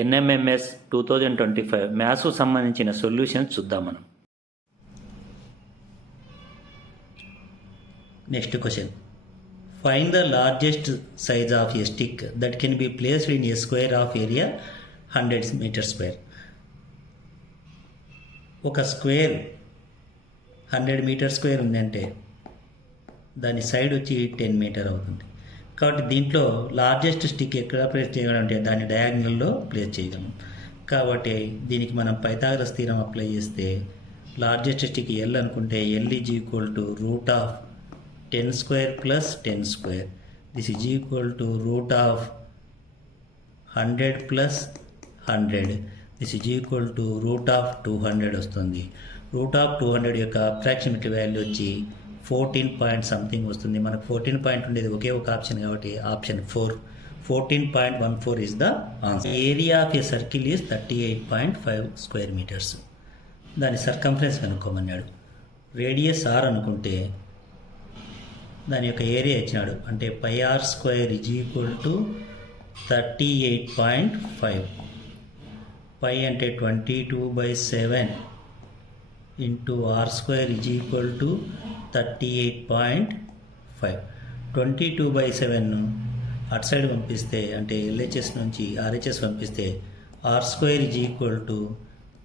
NMMS 2025 మ్యాథ్స్కు సంబంధించిన solutions చూద్దాం మనం. Next question, find the largest size of a stick that can be placed in a square of area 100 meter square. ఒక square 100 meter square ఉందంటే దాని side వచ్చి 10 metre అవుతుంది. కాబట్టి దీంట్లో లార్జెస్ట్ స్టిక్ ఎక్కడ ప్లేస్ చేయగలం అంటే దాన్ని డయాగ్నల్లో ప్లేస్ చేయగలం. కాబట్టి దీనికి మనం పైథాగరస్ థీరం అప్లై చేస్తే లార్జెస్ట్ స్టిక్ ఎల్ అనుకుంటే L is equal to root of 10 square plus 10 square. This is equal to root of 100 plus 100. This is equal to root of 200 వస్తుంది. రూట్ ఆఫ్ 200 యొక్క approximate value వచ్చి 14 point something వస్తుంది. మనకు 14 point ఉండేది ఒకే ఒక option కాబట్టి option 4, 14.14 is the answer. Area of a circle is 38.5 square metres. దాని circumference కనుక్కోమన్నాడు. రేడియస్ ఆర్ అనుకుంటే దాని యొక్క ఏరియా ఇచ్చినాడు అంటే pi r square is equal to 38.5. Pi అంటే 22/7 into r square is equal to 38.5. 22/7 అటు సైడ్ పంపిస్తే అంటే ఎల్హెచ్ఎస్ నుంచి ఆర్హెచ్ఎస్ పంపిస్తే r square is equal to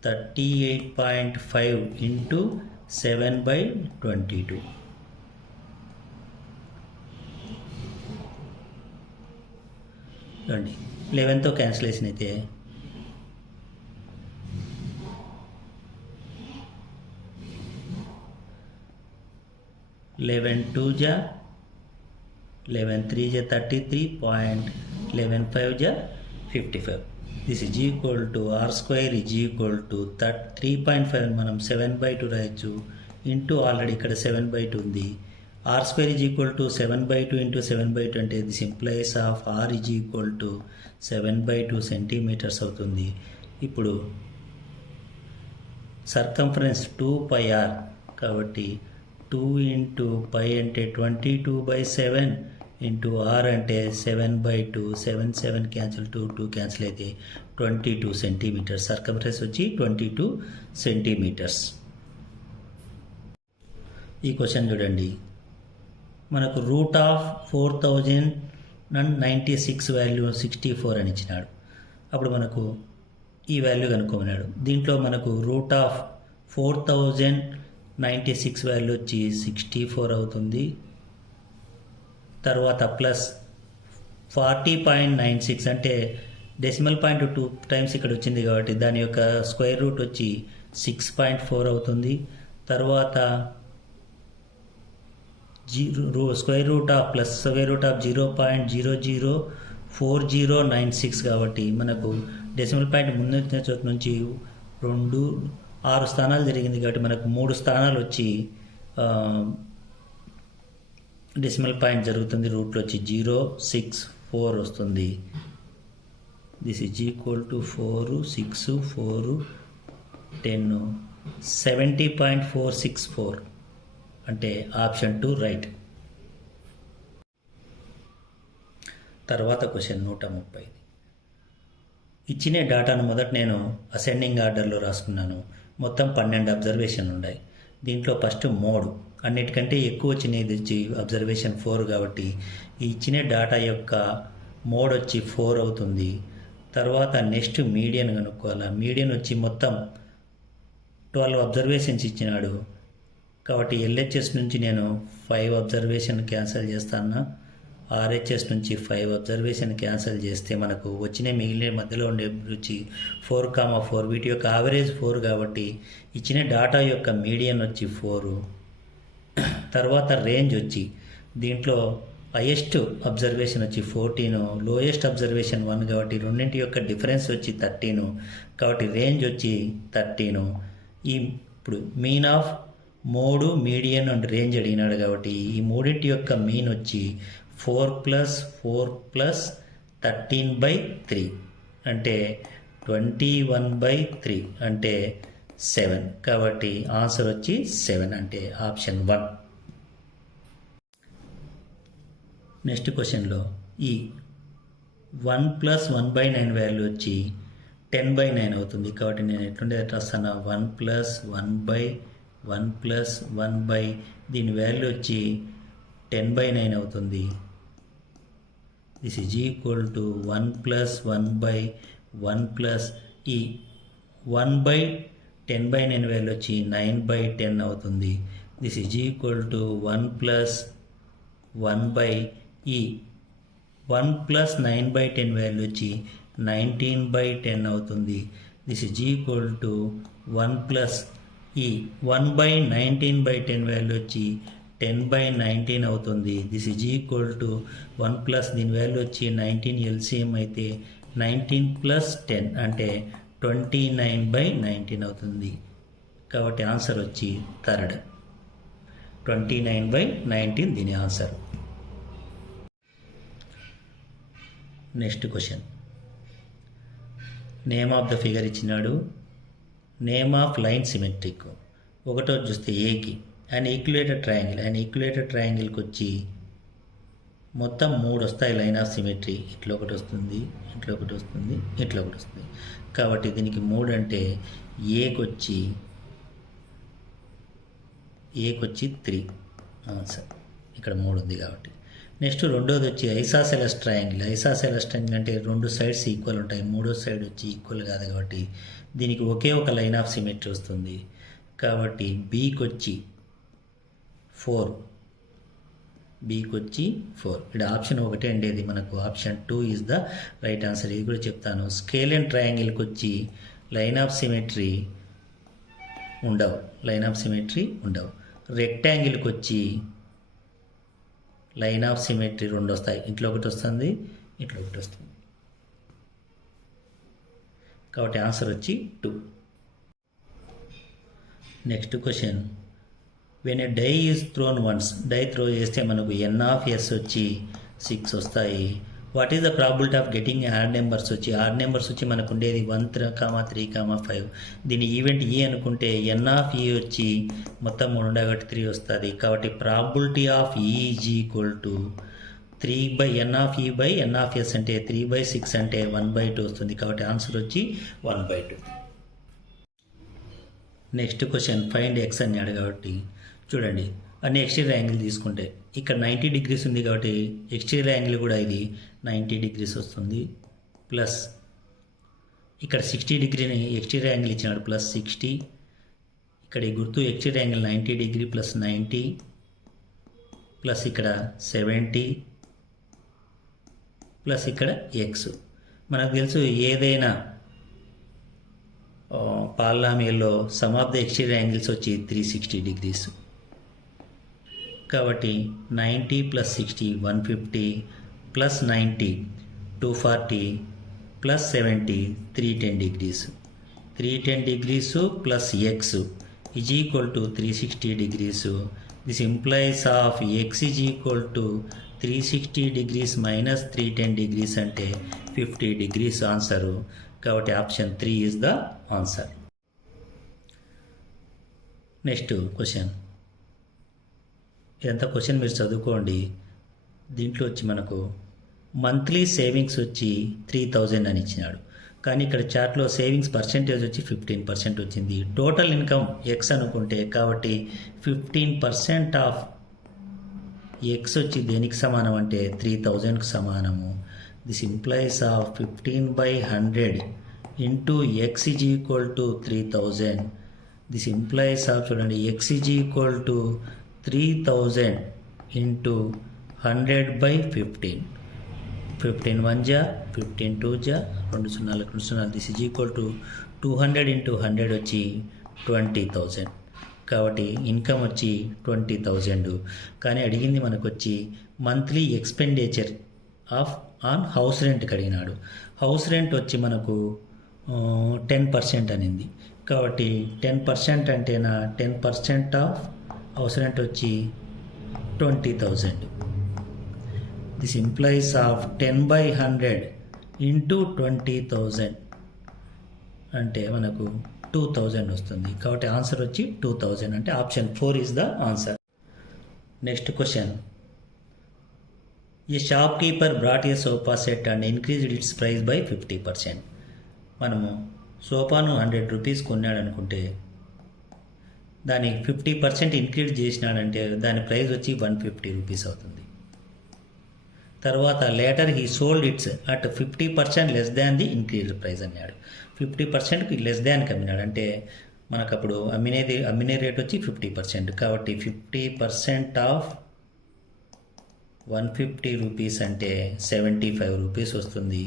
38.5 into 7/22. చూడండి 11తో క్యాన్సిలేషన్ అయితే 11 2 जा 11 3 जा 33.11 5 जा 55. This is equal to r square is equal to 3.5 మనం 7/2 రాయొచ్చు ఇంటూ ఆల్రెడీ ఇక్కడ 7/2 ఉంది. R square is equal to 7/2 into 7/2 అంటే this implies of r is equal to 7/2 centimeters అవుతుంది. ఇప్పుడు సర్కంఫరెన్స్ 2πr కాబట్టి 2 ఇంటూ పై అంటే 22/7 ఇంటూ ఆర్ అంటే 7/2. 7 7 క్యాన్సిల్ 2 క్యాన్సిల్ అయితే 22 సెంటీమీటర్స్. సర్కంఫరెన్స్ వచ్చి 22 సెంటీమీటర్స్. ఈ క్వశ్చన్ చూడండి, మనకు రూట్ ఆఫ్ 4096 వాల్యూ 64 అని ఇచ్చినాడు. అప్పుడు మనకు ఈ వాల్యూ కనుక్కోమన్నాడు. దీంట్లో మనకు రూట్ ఆఫ్ 4096 వాల్యూ వచ్చి 64 అవుతుంది. తర్వాత ప్లస్ 40.96 అంటే డెసిమల్ పాయింట్ 2 టైమ్స్ ఇక్కడ వచ్చింది కాబట్టి దాని యొక్క స్క్వేర్ రూట్ వచ్చి 6.4 అవుతుంది. తర్వాత square root of plus square root of 0.004096 కాబట్టి మనకు డెసిమల్ పాయింట్ ముందు చోటు నుంచి 6 స్థానాలు జరిగింది కాబట్టి మనకు 3 స్థానాలు వచ్చి డెసిమల్ పాయింట్ జరుగుతుంది. రూట్లో వచ్చి 064 వస్తుంది. దిస్ ఈజ్ ఈక్వల్ టు 4 6 4 10 70.464 అంటే ఆప్షన్ 2 రైట్. తర్వాత క్వశ్చన్ 130. ఇచ్చిన డేటాను మొదట నేను అసెండింగ్ ఆర్డర్లో రాసుకున్నాను. మొత్తం 12 అబ్జర్వేషన్ ఉన్నాయి. దీంట్లో ఫస్ట్ మోడ్ అన్నిటికంటే ఎక్కువ వచ్చినది వచ్చి అబ్జర్వేషన్ 4 కాబట్టి ఈ ఇచ్చిన డేటా యొక్క మోడ్ వచ్చి 4 అవుతుంది. తర్వాత నెక్స్ట్ మీడియన్ కనుక్కోవాలి. మీడియన్ వచ్చి మొత్తం 12 అబ్జర్వేషన్స్ ఇచ్చినాడు కాబట్టి ఎల్హెచ్ఎస్ నుంచి నేను 5 అబ్జర్వేషన్ క్యాన్సిల్ చేస్తాను. ఆర్హెచ్ఎస్ నుంచి 5 అబ్జర్వేషన్ క్యాన్సిల్ చేస్తే మనకు వచ్చిన మిగిలిన మధ్యలో ఉండే వచ్చి 4,4. వీటి యొక్క యావరేజ్ 4 కాబట్టి ఇచ్చిన డేటా యొక్క మీడియన్ వచ్చి 4. తర్వాత రేంజ్ వచ్చి దీంట్లో హైయెస్ట్ అబ్జర్వేషన్ వచ్చి 14, లోయెస్ట్ అబ్జర్వేషన్ 1 కాబట్టి రెండింటి యొక్క డిఫరెన్స్ వచ్చి 13 కాబట్టి రేంజ్ వచ్చి 13. ఇప్పుడు mean of mode, median and range అడిగినాడు కాబట్టి ఈ మూడింటి యొక్క మీన్ వచ్చి 4 + 4 + 13/3 అంటే 21/3 అంటే 7 కాబట్టి ఆన్సర్ వచ్చి 7 అంటే ఆప్షన్ 1. నెక్స్ట్ క్వశ్చన్లో ఈ 1 + 1/9 వాల్యూ వచ్చి 10/9 అవుతుంది. కాబట్టి నేను ఎట్లుండే రాస్తాను 1 + 1 + 1 దీని వాల్యూ వచ్చి 10/9 అవుతుంది. దిస్ ఈజ్ ఈక్వల్ టు 1 + 1/1 ఈ 1/10/9 వాల్యూ వచ్చి 9/10 అవుతుంది. దిస్ ఈజ్ ఈక్వల్ టు 1 + 1 ఈ 1 + 9/10 వాల్యూ వచ్చి 19/10 అవుతుంది. దిస్ ఈజ్ ఈక్వల్ టు 1 + ఈ 1/19/10 వాల్యూ వచ్చి 10/19 అవుతుంది. దిస్ ఈజ్ ఈక్వల్ టు 1 + దీని వాల్యూ వచ్చి 19 ఎల్సిఎం అయితే 19 + 10 అంటే 29/19 అవుతుంది. కాబట్టి ఆన్సర్ వచ్చి థర్డ్ 29/19 దీని answer. Next question, name of the figure ఇచ్చినాడు, నేమ్ ఆఫ్ లైన్ సిమెట్రిక్. ఒకటో చూస్తే ఏకి అండ్ ఈక్యులేటర్ ట్రయాంగిల్కి వచ్చి మొత్తం 3 వస్తాయి లైన్ ఆఫ్ సిమెట్రీ. ఇట్లా ఒకటి వస్తుంది, ఇట్లా ఒకటి వస్తుంది, ఇట్లా ఒకటి వస్తుంది. కాబట్టి దీనికి 3 అంటే ఏకి వచ్చి 3 ఆన్సర్. ఇక్కడ 3 ఉంది కాబట్టి. నెక్స్ట్ రెండోది వచ్చి ఐసాసెలస్ ట్రయాంగిల్ అంటే 2 సైడ్స్ ఈక్వల్ ఉంటాయి, మూడో సైడ్ వచ్చి ఈక్వల్ కాదు కాబట్టి దీనికి ఒకే ఒక లైన్ ఆఫ్ సిమెట్రీ వస్తుంది. కాబట్టి బీకి వచ్చి 4 ఇక్కడ ఆప్షన్ 1 అండి. మనకు option 2 is the right answer. ఇది కూడా చెప్తాను. స్కేల్ అండ్ ట్రయాంగిల్కి వచ్చి లైన్ ఆఫ్ సిమెట్రీ ఉండవు. రెక్టాంగిల్కి వచ్చి లైన్ ఆఫ్ సిమెట్రీ 2 వస్తాయి. ఇట్లా ఒకటి వస్తుంది, ఇట్లా ఒకటి వస్తుంది. కాబట్టి ఆన్సర్ వచ్చి 2. Next question, when a die is thrown once, die throw చేస్తే మనకు n(s) వచ్చి 6 వస్తాయి. What is the probability of getting odd numbers వచ్చి మనకు ఉండేది 1, 3, 5. దీని ఈవెంట్ ఈ అనుకుంటే n(e) వచ్చి మొత్తం 3 ఉండే కాబట్టి 3 వస్తుంది. కాబట్టి probability of e is equal to 3/n(e/n(s) అంటే 3/6 అంటే 1/2 వస్తుంది. కాబట్టి ఆన్సర్ వచ్చి 1/2. నెక్స్ట్ క్వశ్చన్, ఫైండ్ x అన్నాడు కాబట్టి చూడండి, అన్ని ఎక్స్టీరియర్ యాంగిల్ తీసుకుంటే ఇక్కడ 90 డిగ్రీస్ ఉంది కాబట్టి ఎక్స్టీరియర్ యాంగిల్ కూడా ఇది 90 డిగ్రీస్ వస్తుంది. ప్లస్ ఇక్కడ 60 డిగ్రీని ఎక్స్టీరియర్ యాంగిల్ ఇచ్చినాడు ప్లస్ 60. ఇక్కడ ఈ గుర్తు exterior angle 90 degree plus 90 plus ఇక్కడ 70 ప్లస్ ఇక్కడ ఎక్స్. మనకు తెలుసు ఏదైనా పాలినామియల్లో sum of the exterior angles వచ్చి 360 డిగ్రీస్. కాబట్టి 90 + 60 150 plus 90 240 plus 70 310 degrees. 310 degrees plus x is equal to 360 degrees. This implies of x is equal to 360 degrees minus 310 degrees అంటే 50 degrees answer. కాబట్టి option 3 is the answer. Next question, ఇదంతా question మీరు చదువుకోండి. దీంట్లో వచ్చి మనకు మంత్లీ సేవింగ్స్ వచ్చి 3000 అని ఇచ్చినాడు. కానీ ఇక్కడ చార్ట్లో సేవింగ్స్ పర్సెంటేజ్ వచ్చి 15% వచ్చింది. టోటల్ ఇన్కమ్ ఎక్స్ అనుకుంటే కాబట్టి 15% ఆఫ్ ఎక్స్ వచ్చి దేనికి సమానం అంటే 3000కి సమానము. This implies of 15/100 into x is equal to 3000. This implies of చూడండి x is equal to 3000 into 100/15. 15 1 జా 15 2 జా 2 0 2 0. This is equal to 200 into 100 వచ్చి 20,000. కాబట్టి ఇన్కమ్ వచ్చి 20,000. కానీ అడిగింది మనకు వచ్చి మంత్లీ ఎక్స్పెండిచర్ ఆన్ హౌస్ రెంట్కి అడిగినాడు. హౌస్ రెంట్ వచ్చి మనకు 10% అనింది. కాబట్టి 10% అంటేనా 10% ఆఫ్ హౌస్ రెంట్ వచ్చి 20,000. దిస్ ఇంప్లైస్ ఆఫ్ 10/100 ఇంటూ 20,000 అంటే మనకు 2000 వస్తుంది. కాబట్టి ఆన్సర్ వచ్చి 2000 అంటే option 4 is the answer. Next question, A shop keeper brought A sofa set and increased it's price by 50%. మనము సోఫాను 100 రూపీస్ కొన్నాడు అనుకుంటే దాని 50% ఇంక్రీజ్ చేసినాడంటే దాని ప్రైస్ వచ్చి 150 రూపీస్ అవుతుంది. తర్వాత later he sold it's at 50% less than the increase price అన్నాడు. 50% less దాన్కి అమ్మినాడు అంటే మనకు అప్పుడు అమ్మినే రేట్ వచ్చి 50%. కాబట్టి 50% ఆఫ్ 150 రూపీస్ అంటే 75 రూపీస్ వస్తుంది.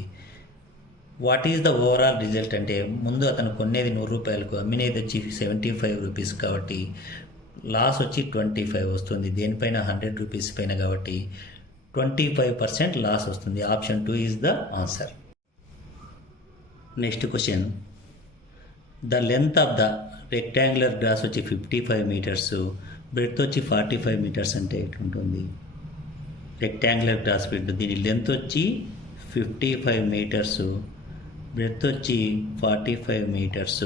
What is the overall result అంటే ముందు అతను కొనేది 100 రూపాయలకు, అమ్మినేది వచ్చి 75 రూపీస్ కాబట్టి లాస్ వచ్చి 25 వస్తుంది. దేనిపైన 100 రూపీస్ పైన కాబట్టి 25% లాస్ వస్తుంది. Option 2 is the answer. Next question, the length of the rectangular grass వచ్చి 55 మీటర్స్, బ్రెడ్త్ వచ్చి 45 మీటర్స్ అంటే ఎట్లుంటుంది? రెక్టాంగులర్ గ్రాస్ బ్రెడ్ దీని లెంత్ వచ్చి 55 మీటర్స్, బ్రెడ్త్ వచ్చి 45 meters.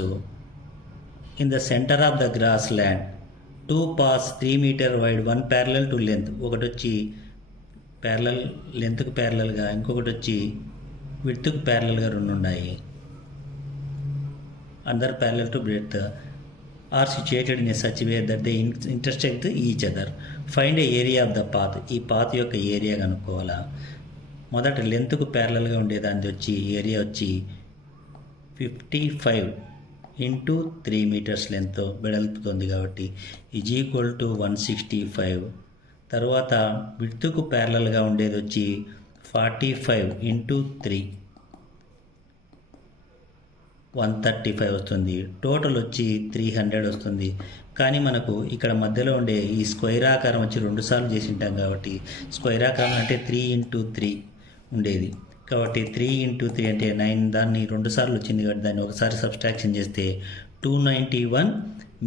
In the center of the grass land 2 paths 3 meter wide, 1 parallel to length. ఒకటి వచ్చి parallel లెంత్కు ప్యారలల్గా, ఇంకొకటి వచ్చి విడ్త్కు ప్యారలల్గా 2 ఉన్నాయి. Another parallel to breadth are situated in a such way that they intersect each other. Find a area of the path. ఈ path యొక్క area కనుక్కోవాలా. మొదట లెంత్కు ప్యారలల్గా ఉండేదాన్ని వచ్చి ఏరియా వచ్చి 55 ఇంటూ 3 మీటర్స్ లెంత్ వెడల్పుతుంది కాబట్టి ఈజ్ ఈక్వల్ టు 165. తర్వాత విడ్త్కు ప్యారలల్గా ఉండేది వచ్చి 45 ఇంటూ 3 135 వస్తుంది. టోటల్ వచ్చి 300 వస్తుంది. కానీ మనకు ఇక్కడ మధ్యలో ఉండే ఈ స్క్వైర్ ఆకారం వచ్చి 2 సార్లు చేసి ఉంటాం కాబట్టి స్క్వైర్ ఆకారం అంటే 3 ఇంటూ 3 ఉండేది కాబట్టి 3 ఇంటూ 3 అంటే 9. దాన్ని 2 సార్లు వచ్చింది కాబట్టి దాన్ని ఒకసారి సబ్స్ట్రాక్షన్ చేస్తే 291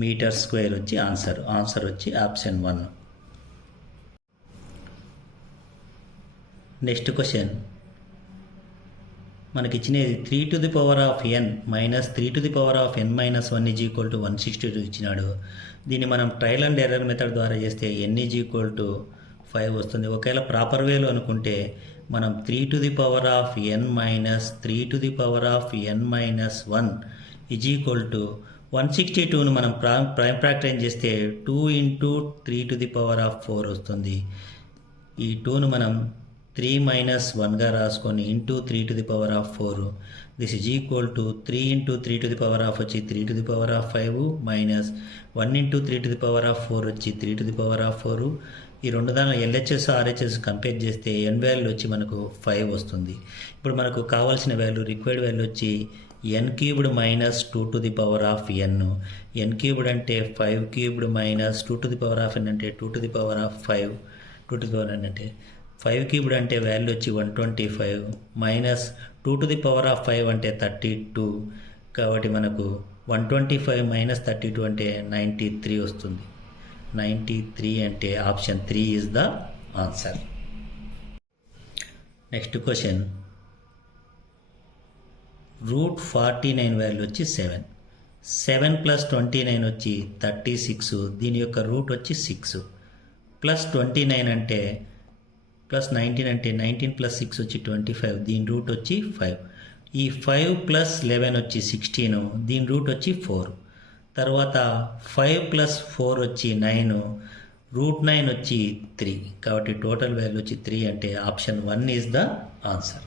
మీటర్ స్క్వేర్ వచ్చి ఆన్సర్ వచ్చి ఆప్షన్ 1. నెక్స్ట్ క్వశ్చన్, మనకి ఇచ్చినది 3 to the power of n minus 3 to the power of n minus 1 is equal to 162 ఇచ్చినాడు. దీన్ని మనం ట్రయల్ అండ్ ఎర్రర్ మెథడ్ ద్వారా చేస్తే n ఈజ్ ఈక్వల్ టు 5 వస్తుంది. ఒకవేళ ప్రాపర్ వేలో అనుకుంటే మనం 3 to the power of n minus 3 to the power of n minus 1 is equal to 162ను మనం ప్రైమ్ ఫ్యాక్టరైజ్ చేస్తే 2 into 3 to the power of 4 వస్తుంది. ఈ 2ను మనం 3 మైనస్ 1గా రాసుకొని into 3 to the power of 4 this is equal to 3 into 3 to the power of వచ్చి 3 to the power of 5 minus 1 into 3 to the power of 4 వచ్చి 3 to the power of 4. ఈ రెండు దానిలో ఎల్హెచ్ఎస్ ఆర్హెచ్ఎస్ కంపేర్ చేస్తే ఎన్ value వచ్చి మనకు 5 వస్తుంది. ఇప్పుడు మనకు కావాల్సిన వాల్యూ రిక్వైర్డ్ వాల్యూ వచ్చి n cubed minus 2 to the power of n. n cubed అంటే 5 cubed minus 2 to the power of n అంటే 2 to the power of 5. 2 to the power n అంటే 5 క్యూబ్డ్ అంటే వాల్యూ వచ్చి 125 minus 2 to the power of 5 అంటే 32. కాబట్టి మనకు 125 minus 32 అంటే 93 వస్తుంది. 93 అంటే option 3 is the answer. Next question, root 49 value వచ్చి 7 ప్లస్ 29 వచ్చి 36. దీని యొక్క రూట్ వచ్చి 6 ప్లస్ 29 అంటే ప్లస్ 19 అంటే 19 ప్లస్ 6 వచ్చి 25. దీని రూట్ వచ్చి 5. ఈ 5 ప్లస్ 11 వచ్చి 16. దీని రూట్ వచ్చి 4. తర్వాత 5 ప్లస్ 4 వచ్చి 9. రూట్ 9 వచ్చి 3. కాబట్టి టోటల్ వాల్యూ వచ్చి 3 అంటే option 1 is the answer.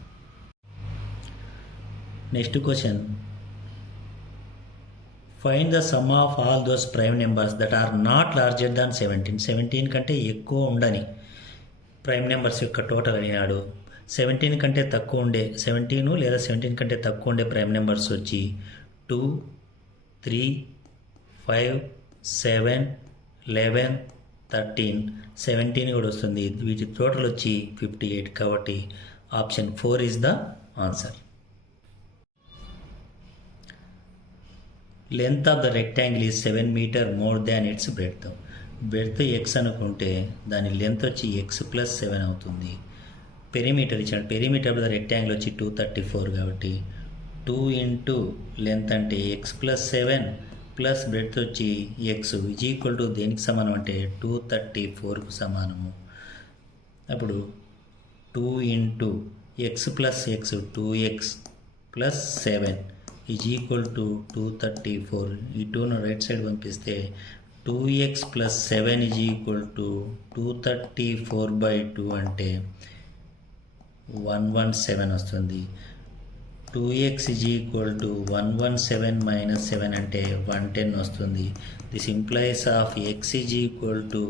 Next question, find the sum of all those prime numbers that are not larger than 17. 17 కంటే ఎక్కువ ఉండని ప్రైమ్ నెంబర్స్ యొక్క టోటల్ అడిగినాడు. 17 కంటే తక్కువ ఉండే 17 లేదా 17 కంటే తక్కువ ఉండే ప్రైమ్ నెంబర్స్ వచ్చి 2, 3, 5, 7, 11, 13, 17 కూడా వస్తుంది. వీటి టోటల్ వచ్చి 58. కాబట్టి option 4 is the answer. Length of the rectangle is 7 meter more than its breadth. Breadth x అనుకుంటే దాని లెంత్ వచ్చి ఎక్స్ ప్లస్ 7 అవుతుంది. పెరిమీటర్ ఇచ్చాడు. పెరిమీటర్ ఆఫ్ ద రెక్టాంగిల్ వచ్చి 234 కాబట్టి 2 ఇంటూ లెంత్ అంటే ఎక్స్ ప్లస్ 7 ప్లస్ బ్రెడ్త్ వచ్చి ఎక్స్ ఈజ్ ఈక్వల్ టు దేనికి సమానం అంటే 234కు సమానము. అప్పుడు 2 into X plus X 2x plus 7 is equal to 234. ఈ 2ను రైట్ సైడ్ పంపిస్తే 2x plus 7 is equal to 234/2 అంటే 117 వస్తుంది. 2x is equal to 117 minus 7 అంటే 110 వస్తుంది. This implies of x is equal to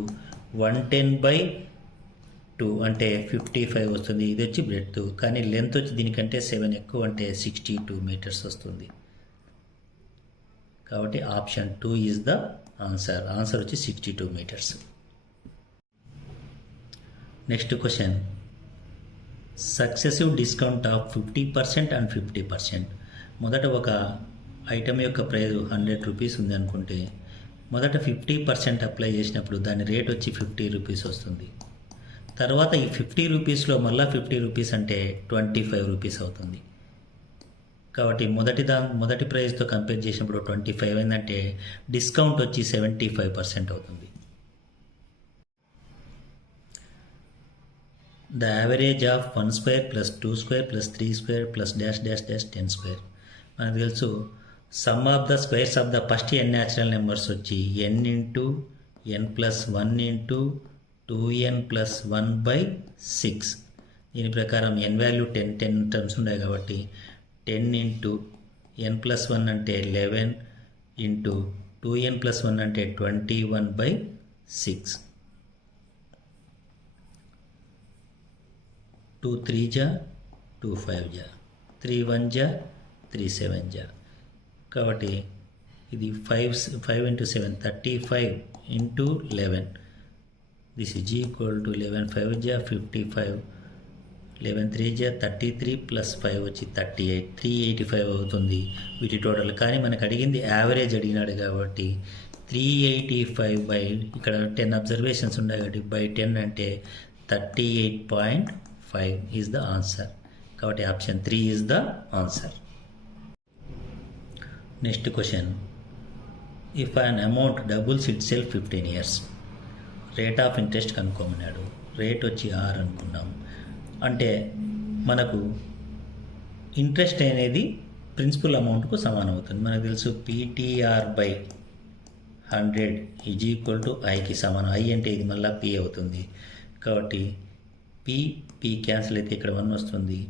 110/2 అంటే 55 వస్తుంది. ఇది వచ్చి బ్రెడ్త్, కానీ లెంత్ వచ్చి దీనికంటే 7 ఎక్కువ అంటే 62 మీటర్స్ వస్తుంది. కాబట్టి option 2 is the answer. Answer వచ్చి 62 meters. Next question, successive discount of 50% and 50%. మొదట ఒక ఐటమ్ యొక్క ప్రైస్ 100 రూపీస్ ఉంది అనుకుంటే మొదట 50% అప్లై చేసినప్పుడు దాని రేట్ వచ్చి 50 రూపీస్ వస్తుంది. తర్వాత ఈ 50 రూపీస్లో మళ్ళీ 50 రూపీస్ అంటే 25 రూపీస్ అవుతుంది. కాబట్టి మొదటి ప్రైస్తో కంపేర్ చేసినప్పుడు 25 ఏంటంటే డిస్కౌంట్ వచ్చి 75% అవుతుంది. The average of 1 square plus 2 square plus 3 square plus dash dash dash 10 square. మనకు తెలుసు some of the squares of the first n natural numbers వచ్చి n into n plus 1 into 2n plus 1/6. దీని ప్రకారం n value 10 terms ఉన్నాయి కాబట్టి 10 into n plus 1 అంటే 11 into 2n plus 1 అంటే 21/6. 2 3 జా 2 5 జా 3 1 జా 3 7 జా. కాబట్టి ఇది 5 into 7 35 into 11. This is equal to 11 5 జా 55, 11 3 జా 33 ప్లస్ 5 వచ్చి 38, 385 అవుతుంది వీటి టోటల్. కానీ మనకు అడిగింది యావరేజ్ అడిగినాడు కాబట్టి 385 ఇక్కడ 10 అబ్జర్వేషన్స్ ఉన్నాయి కాబట్టి బై 10 అంటే 38.5 ఈజ్ ద ఆన్సర్. కాబట్టి option 3 is the answer. Next question, if an amount doubles itself 15 years, rate of interest కనుక్కోమన్నాడు. రేట్ వచ్చి R అనుకున్నాం. అంటే మనకు ఇంట్రెస్ట్ అనేది ప్రిన్సిపల్ అమౌంట్కు సమానం అవుతుంది. మనకు తెలుసు PTR/100 ఈజ్ ఈక్వల్ టు ఐకి సమానం. ఐ అంటే ఇది మళ్ళీ P అవుతుంది కాబట్టి P క్యాన్సిల్ అయితే ఇక్కడ 1 వస్తుంది.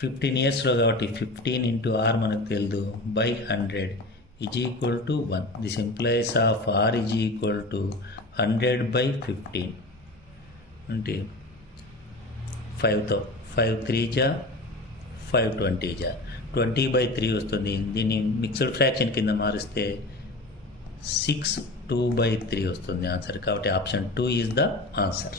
15 yearsలో కాబట్టి 15 ఇంటూ R మనకు తెలియదు by 100 is equal to 1. This implies of R is equal to 100/15 అంటే 5తో 5 3 జా 5 20 జా 20/3 వస్తుంది. దీన్ని మిక్స్డ్ ఫ్రాక్షన్ కింద మారిస్తే 6 2/3 వస్తుంది ఆన్సర్. కాబట్టి ఆప్షన్ 2 ఈజ్ ద ఆన్సర్.